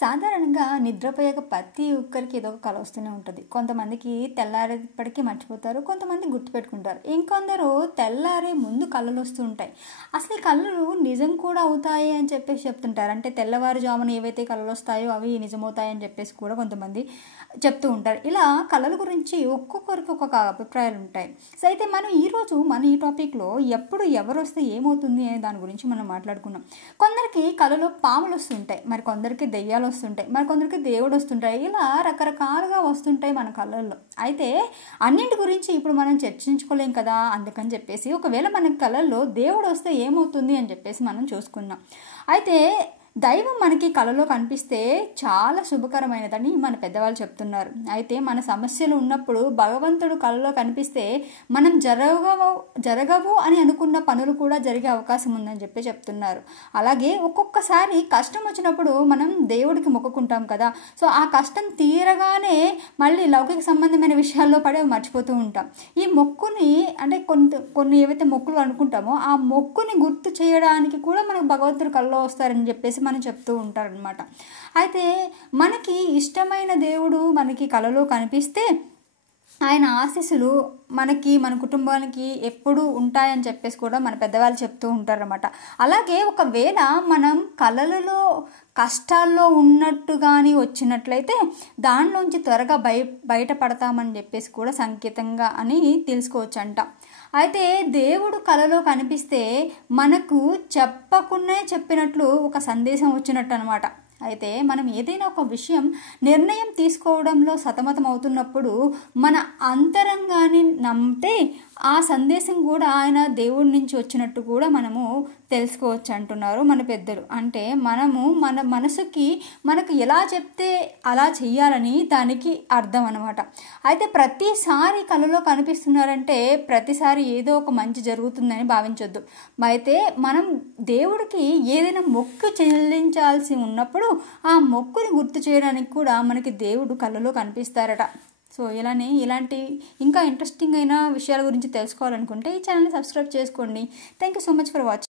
సాధారణంగా నిద్రపోయాక ప్రతి ఒక్కరికి ఏదో ఒక కల వస్తూనే ఉంటుంది. కొంతమందికి తెల్లారేపటికి మర్చిపోతారు, కొంతమంది గుర్తుపెట్టుకుంటారు, ఇంకొందరు తెల్లారే ముందు కళలు వస్తూ ఉంటాయి. అసలు ఈ కళలు నిజం కూడా అవుతాయి అని చెప్పేసి చెప్తుంటారు. అంటే తెల్లవారుజామున ఏవైతే కళలు వస్తాయో అవి నిజమవుతాయి అని చెప్పేసి కూడా కొంతమంది చెప్తూ ఉంటారు. ఇలా కళల గురించి ఒక్కొక్కరికి ఒక్కొక్క అభిప్రాయాలు ఉంటాయి. సో అయితే మనం ఈరోజు ఈ టాపిక్లో ఎప్పుడు ఎవరు వస్తే ఏమవుతుంది అనే దాని గురించి మనం మాట్లాడుకున్నాం. కొందరికి కళలో పాములు వస్తుంటాయి, మరి కొందరికి దెయ్యాలు వస్తుంటాయి, మరి కొందరికి దేవుడు వస్తుంటాయి. ఇలా రకరకాలుగా వస్తుంటాయి మన కళల్లో. అయితే అన్నింటి గురించి ఇప్పుడు మనం చర్చించుకోలేం కదా, అందుకని చెప్పేసి ఒకవేళ మన కళల్లో దేవుడు వస్తే ఏమవుతుంది అని చెప్పేసి మనం చూసుకున్నాం. అయితే దైవం మనకి కళలో కనిపిస్తే చాలా శుభకరమైనదని మన పెద్దవాళ్ళు చెప్తున్నారు. అయితే మన సమస్యలు ఉన్నప్పుడు భగవంతుడు కళలో కనిపిస్తే మనం జరగవు అని అనుకున్న పనులు కూడా జరిగే అవకాశం ఉందని చెప్తున్నారు. అలాగే ఒక్కొక్కసారి కష్టం వచ్చినప్పుడు మనం దేవుడికి మొక్కుకుంటాం కదా, సో ఆ కష్టం తీరగానే మళ్ళీ లౌకిక సంబంధమైన విషయాల్లో పడి మర్చిపోతూ ఉంటాం. ఈ మొక్కుని అంటే కొన్ని ఏవైతే మొక్కులు అనుకుంటామో ఆ మొక్కుని గుర్తు చేయడానికి కూడా మనకు భగవంతుడు కళలో వస్తారని చెప్పేసి మనం చెప్తూ ఉంటారనమాట. అయితే మనకి ఇష్టమైన దేవుడు మనకి కళలో కనిపిస్తే ఆయన ఆశీస్సులు మన కుటుంబానికి ఎప్పుడు ఉంటాయని చెప్పేసి కూడా మన పెద్దవాళ్ళు చెప్తూ ఉంటారన్నమాట. అలాగే ఒకవేళ మనం కళలలో కష్టాల్లో ఉన్నట్టు కానీ వచ్చినట్లయితే దానిలోంచి త్వరగా బయటపడతామని చెప్పేసి కూడా సంకేతంగా అని తెలుసుకోవచ్చంట. అయితే దేవుడు కళలో కనిపిస్తే మనకు చెప్పినట్లు ఒక సందేశం వచ్చినట్టు అనమాట. అయితే మనం ఏదైనా ఒక విషయం నిర్ణయం తీసుకోవడంలో సతమతం అవుతున్నప్పుడు మన అంతరంగాన్ని నమ్మితే ఆ సందేశం కూడా ఆయన దేవుడి నుంచి వచ్చినట్టు కూడా మనము తెలుసుకోవచ్చు అంటున్నారు మన పెద్దలు. అంటే మనము మన మనసుకి మనకు ఎలా చెప్తే అలా చెయ్యాలని దానికి అర్థం అనమాట. అయితే ప్రతిసారి కళలో కనిపిస్తున్నారంటే ప్రతిసారి ఏదో ఒక మంచి జరుగుతుందని భావించొద్దు. అయితే మనం దేవుడికి ఏదైనా మొక్కు చెల్లించాల్సి ఉన్నప్పుడు ఆ మొక్కుని గుర్తు చేయడానికి కూడా మనకి దేవుడు కళలో కనిపిస్తారట. సో ఇలాంటి ఇంకా ఇంట్రెస్టింగ్ అయిన విషయాల గురించి తెలుసుకోవాలనుకుంటే ఈ ఛానల్ని సబ్స్క్రైబ్ చేసుకోండి. Thank you so much for watching.